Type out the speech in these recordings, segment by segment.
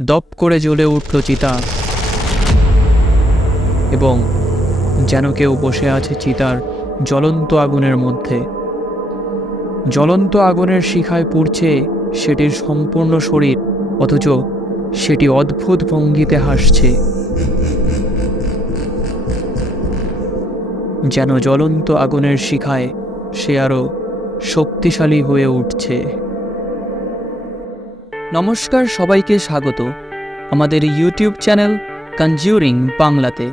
দপ করে জ্বলে উঠল চিতা, এবং যেন কেউ বসে আছে চিতার জ্বলন্ত আগুনের মধ্যে। জ্বলন্ত আগুনের শিখায় পুড়ছে সেটির সম্পূর্ণ শরীর, অথচ সেটি অদ্ভুত ভঙ্গিতে হাসছে, যেন জ্বলন্ত আগুনের শিখায় সে আরও শক্তিশালী হয়ে উঠছে। নমস্কার, সবাইকে স্বাগত আমাদের ইউটিউব চ্যানেল কনজিউরিং বাংলাতে,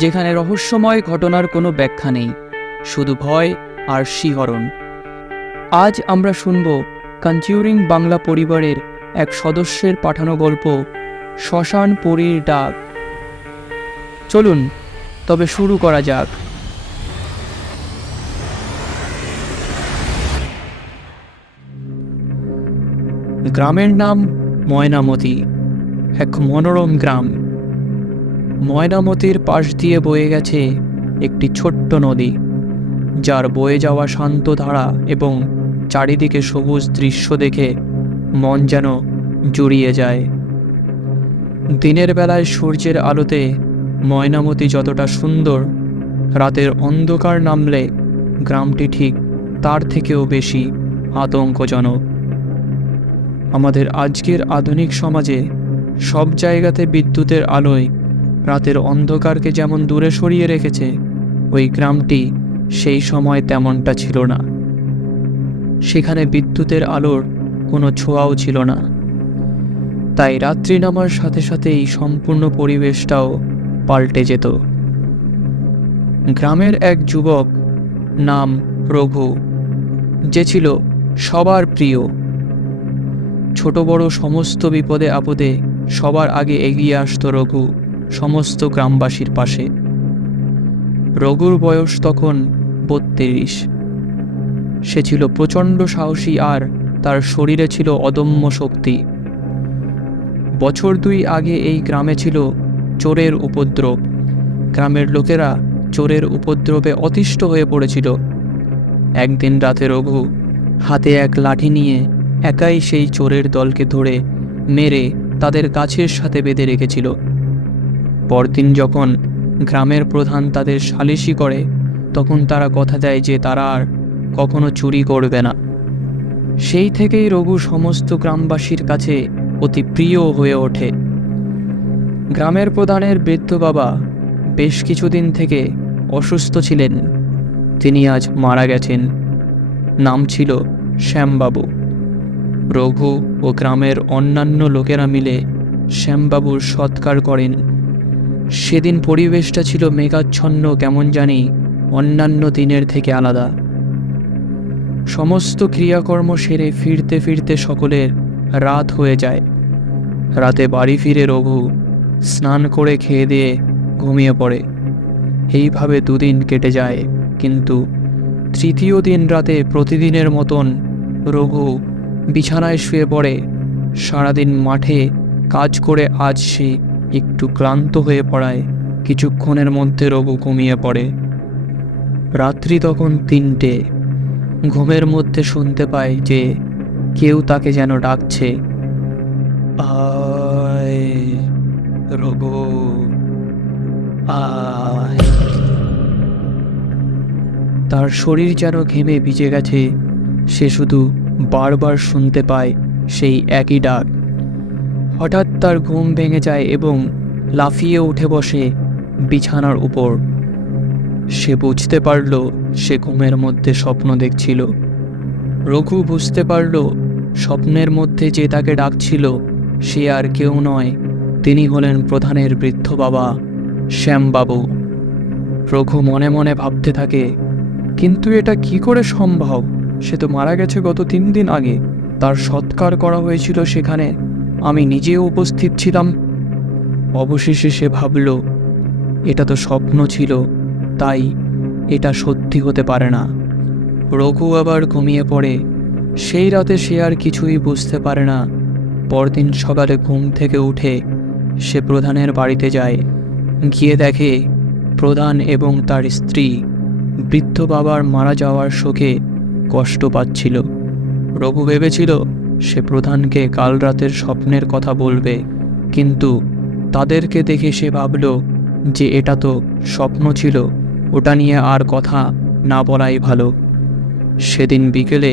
যেখানে রহস্যময় ঘটনার কোনো ব্যাখ্যা নেই, শুধু ভয় আর শিহরণ। আজ আমরা শুনব কনজিউরিং বাংলা পরিবারের এক সদস্যের পাঠানো গল্প, শ্মশান পরীর ডাক। চলুন তবে শুরু করা যাক। গ্রামের নাম ময়নামতি, এক মনোরম গ্রাম। ময়নামতির পাশ দিয়ে বয়ে গেছে একটি ছোট্ট নদী, যার বয়ে যাওয়া শান্ত ধারা এবং চারিদিকে সবুজ দৃশ্য দেখে মন যেন জুড়িয়ে যায়। দিনের বেলায় সূর্যের আলোতে ময়নামতি যতটা সুন্দর, রাতের অন্ধকার নামলে গ্রামটি ঠিক তার থেকেও বেশি আতঙ্কজনক। আমাদের আজকের আধুনিক সমাজে সব জায়গাতে বিদ্যুতের আলোয় রাতের অন্ধকারকে যেমন দূরে সরিয়ে রেখেছে, ওই গ্রামটি সেই সময় তেমনটা ছিল না। সেখানে বিদ্যুতের আলোর কোনো ছোঁয়াও ছিল না, তাই রাত্রি নামার সাথে সাথে এই সম্পূর্ণ পরিবেশটাও পাল্টে যেত। গ্রামের এক যুবক, নাম রঘু, যে ছিল সবার প্রিয়। ছোট বড় সমস্ত বিপদে আপদে সবার আগে এগিয়ে আসতো রঘু সমস্ত গ্রামবাসীর পাশে। রঘুর বয়স তখন 32। সে ছিল প্রচণ্ড সাহসী, আর তার শরীরে ছিল অদম্য শক্তি। বছর 2 আগে এই গ্রামে ছিল চোরের উপদ্রব। গ্রামের লোকেরা চোরের উপদ্রবে অতিষ্ঠ হয়ে পড়েছিল। একদিন রাতে রঘু হাতে এক লাঠি নিয়ে একাই সেই চোরের দলকে ধরে মেরে তাদের গাছের সাথে বেঁধে রেখেছিল। পরদিন যখন গ্রামের প্রধান তাদের সালিশি করে, তখন তারা কথা দেয় যে তারা আর কখনো চুরি করবে না। সেই থেকেই রঘু সমস্ত গ্রামবাসীর কাছে অতি প্রিয় হয়ে ওঠে। গ্রামের প্রধানের বৃদ্ধ বাবা বেশ কিছুদিন থেকে অসুস্থ ছিলেন। তিনি আজ মারা গেছেন। নাম ছিল শ্যামবাবু। রঘু ও গ্রামের অন্যান্য লোকেরা মিলে শ্যামবাবুর সৎকার করেন। সেদিন পরিবেশটা ছিল মেঘাচ্ছন্ন, কেমন জানি অন্যান্য দিনের থেকে আলাদা। সমস্ত ক্রিয়াকর্ম সেরে ফিরতে ফিরতে সকলের রাত হয়ে যায়। রাতে বাড়ি ফিরে রঘু স্নান করে খেয়ে দিয়ে ঘুমিয়ে পড়ে। এইভাবে 2 দিন কেটে যায়, কিন্তু তৃতীয় দিন রাতে প্রতিদিনের মতন রঘু বিছানায় শুয়ে পড়ে। সারাদিন মাঠে কাজ করে আজ সে একটু ক্লান্ত হয়ে পড়ায় কিছুক্ষণের মধ্যে রঘু ঘুমিয়ে পড়ে। রাত্রি তখন 3টে। ঘুমের মধ্যে শুনতে পায় যে কেউ তাকে যেন ডাকছে, আয় রঘু আয়। তার শরীর যেন ঘেমে ভিজে গেছে। সে শুধু বারবার শুনতে পায় সেই একই ডাক। হঠাৎ তার ঘুম ভেঙে যায় এবং লাফিয়ে উঠে বসে বিছানার উপর। সে বুঝতে পারল সে ঘুমের মধ্যে স্বপ্ন দেখছিল। রঘু বুঝতে পারল স্বপ্নের মধ্যে যে তাকে ডাকছিল সে আর কেউ নয়, তিনি হলেন প্রধানের বৃদ্ধ বাবা শ্যামবাবু। রঘু মনে মনে ভাবতে থাকে, কিন্তু এটা কি করে সম্ভব? সে তো মারা গেছে গত 3 দিন আগে। তার সৎকার করা হয়েছিল সেখানে, আমি নিজেও উপস্থিত ছিলাম। অবশেষে সে ভাবল এটা তো স্বপ্ন ছিল, তাই এটা সত্যি হতে পারে না। রঘু আবার ঘুমিয়ে পড়ে। সেই রাতে সে আর কিছুই বুঝতে পারে না। পরদিন সকালে ঘুম থেকে উঠে সে প্রধানের বাড়িতে যায়। গিয়ে দেখে প্রধান এবং তার স্ত্রী বৃদ্ধ বাবার মারা যাওয়ার শোকে কষ্ট পাচ্ছিল। রঘু ভেবেছিল সে প্রধানকে কাল রাতের স্বপ্নের কথা বলবে, কিন্তু তাদেরকে দেখে সে ভাবল যে এটা তো স্বপ্ন ছিল, ওটা নিয়ে আর কথা না বলাই ভালো। সেদিন বিকেলে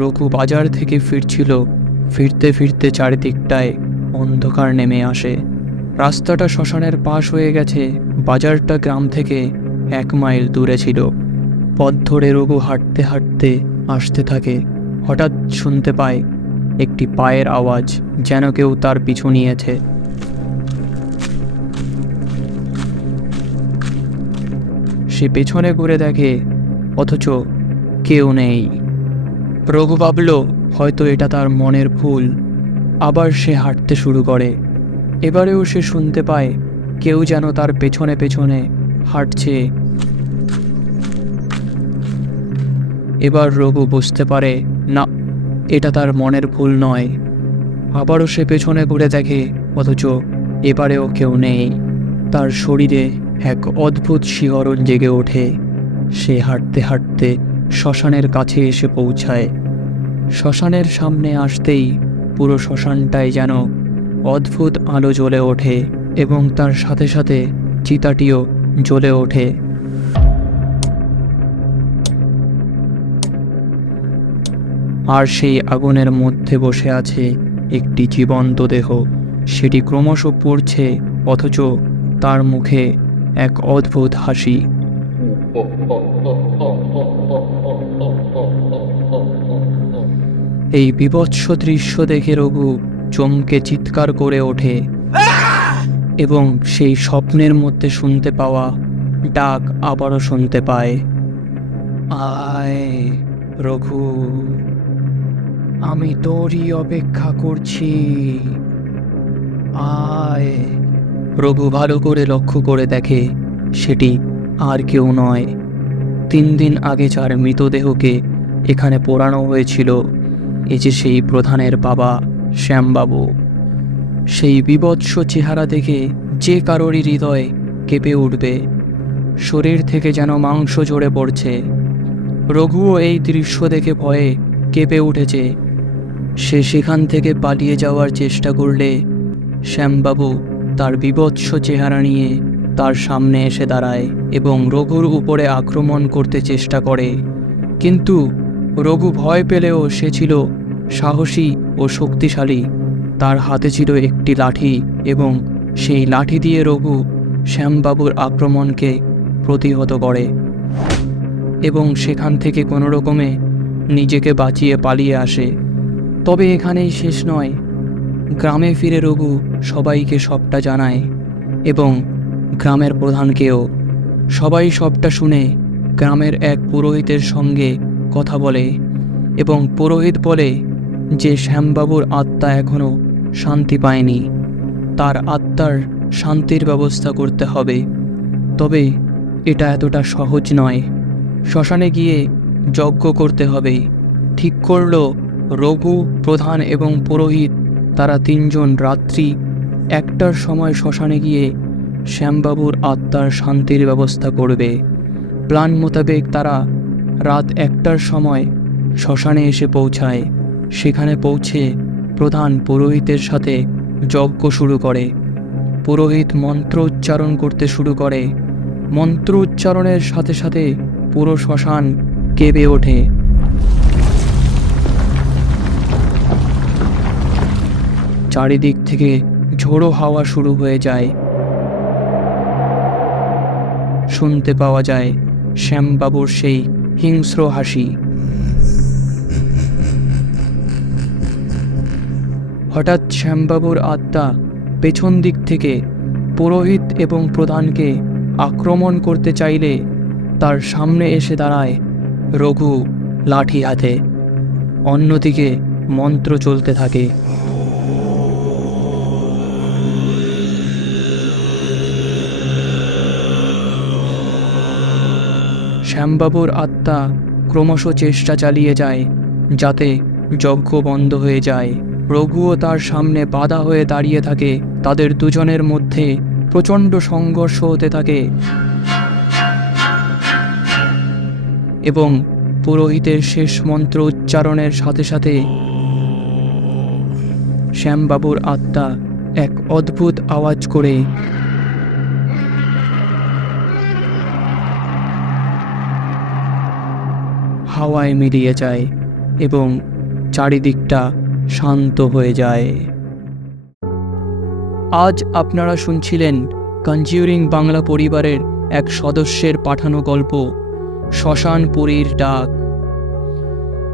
রঘু বাজার থেকে ফিরছিল। ফিরতে ফিরতে চারিদিকটায় অন্ধকার নেমে আসে। রাস্তাটা শ্মশানের পাশ হয়ে গেছে। বাজারটা গ্রাম থেকে 1 মাইল দূরে ছিল। পথ ধরে রঘু হাঁটতে হাঁটতে আসতে থাকে। হঠাৎ শুনতে পায় একটি পায়ের আওয়াজ, যেন কেউ তার পিছু নিয়েছে। সে পেছনে ঘুরে দেখে, অথচ কেউ নেই। রঘু ভাবল হয়তো এটা তার মনের ভুল। আবার সে হাঁটতে শুরু করে। এবারেও সে শুনতে পায় কেউ যেন তার পেছনে পেছনে হাঁটছে। এবার রঘু বুঝতে পারে না, এটা তার মনের ভুল নয়। আবারও সে পেছনে ঘুরে দেখে, অথচ এবারেও কেউ নেই। তার শরীরে এক অদ্ভুত শিহরণ জেগে ওঠে। সে হাঁটতে হাঁটতে শ্মশানের কাছে এসে পৌঁছায়। শ্মশানের সামনে আসতেই পুরো শ্মশানটায় যেন অদ্ভুত আলো জ্বলে ওঠে এবং তার সাথে সাথে চিতাটিও জ্বলে ওঠে। আর সেই আগুনের মধ্যে বসে আছে একটি জীবন্ত দেহ। সেটি ক্রমশ পুড়ছে, অথচ তার মুখে এক অদ্ভুত হাসি। এই বীভৎস দৃশ্য দেখে রঘু চমকে চিৎকার করে ওঠে এবং সেই স্বপ্নের মধ্যে শুনতে পাওয়া ডাক আবারও শুনতে পায়। আয় রঘু, আমি তোরই অপেক্ষা করছি, আয়। রঘু ভালো করে লক্ষ্য করে দেখে সেটি আর কেউ নয়। 3 দিন আগে যার মৃতদেহকে এখানে পোড়ানো হয়েছিল, এ যে সেই প্রধানের বাবা শ্যামবাবু। সেই বীভৎস চেহারা দেখে যে কারোরই হৃদয় কেঁপে উঠবে। শরীর থেকে যেন মাংস ঝরে পড়ছে। রঘুও এই দৃশ্য দেখে ভয়ে কেঁপে উঠেছে। সে সেখান থেকে পালিয়ে যাওয়ার চেষ্টা করলে শ্যামবাবু তার বীভৎস চেহারা নিয়ে তার সামনে এসে দাঁড়ায় এবং রঘুর উপরে আক্রমণ করতে চেষ্টা করে। কিন্তু রঘু ভয় পেলেও সে ছিল সাহসী ও শক্তিশালী। তার হাতে ছিল একটি লাঠি এবং সেই লাঠি দিয়ে রঘু শ্যামবাবুর আক্রমণকে প্রতিহত করে এবং সেখান থেকে কোনো রকমে নিজেকে বাঁচিয়ে পালিয়ে আসে। তবে এখানেই শেষ নয়। গ্রামে ফিরে রঘু সবাইকে সবটা জানায় এবং গ্রামের প্রধানকেও। সবাই সবটা শুনে গ্রামের এক পুরোহিতের সঙ্গে কথা বলে এবং পুরোহিত বলে যে শ্যামবাবুর আত্মা এখনও শান্তি পায়নি। তার আত্মার শান্তির ব্যবস্থা করতে হবে। তবে এটা এতটা সহজ নয়। শ্মশানে গিয়ে যজ্ঞ করতে হবে। ঠিক করল রঘু, প্রধান এবং পুরোহিত। তারা 3 জন রাত্রি 1টার সময় শ্মশানে গিয়ে শ্যামবাবুর আত্মার শান্তির ব্যবস্থা করবে। প্ল্যান মোতাবেক তারা রাত 1টার সময় শ্মশানে এসে পৌঁছায়। সেখানে পৌঁছে প্রধান পুরোহিতের সাথে যজ্ঞ শুরু করে। পুরোহিত মন্ত্র উচ্চারণ করতে শুরু করে। মন্ত্র উচ্চারণের সাথে সাথে পুরো শ্মশান কেঁপে ওঠে। চারিদিক থেকে ঝোড়ো হাওয়া শুরু হয়ে যায়। শুনতে পাওয়া যায় শ্যামবাবুর সেই হিংস্র হাসি। হঠাৎ শ্যামবাবুর আত্মা পেছন দিক থেকে পুরোহিত এবং প্রধানকে আক্রমণ করতে চাইলে তার সামনে এসে দাঁড়ায় রঘু লাঠি হাতে। অন্যদিকে মন্ত্র চলতে থাকে। শ্যামবাবুর আত্মা ক্রমশ চেষ্টা চালিয়ে যায় যাতে যজ্ঞ বন্ধ হয়ে যায়। রঘুও তার সামনে বাধা হয়ে দাঁড়িয়ে থাকে। তাদের দুজনের মধ্যে প্রচণ্ড সংঘর্ষ হতে থাকে এবং পুরোহিতের শেষ মন্ত্র উচ্চারণের সাথে সাথে শ্যামবাবুর আত্মা এক অদ্ভুত আওয়াজ করে হাওয়ায় মিলিয়ে যায় এবং চারিদিকটা শান্ত হয়ে যায়। আজ আপনারা শুনছিলেন কনজিউরিং বাংলা পরিবারের এক সদস্যের পাঠানো গল্প শ্মশান পুরীর ডাক।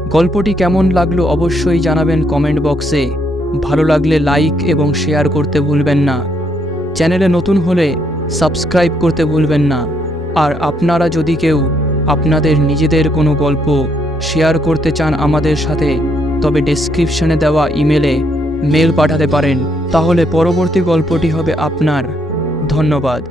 গল্পটি কেমন লাগলো অবশ্যই জানাবেন কমেন্ট বক্সে। ভালো লাগলে লাইক এবং শেয়ার করতে ভুলবেন না। চ্যানেলে নতুন হলে সাবস্ক্রাইব করতে ভুলবেন না। আর আপনারা যদি কেউ আপনাদের নিজেদের কোনো গল্প শেয়ার করতে চান আমাদের সাথে, তবে ডেসক্রিপশনে দেওয়া ইমেলে মেল পাঠাতে পারেন। তাহলে পরবর্তী গল্পটি হবে আপনার। ধন্যবাদ।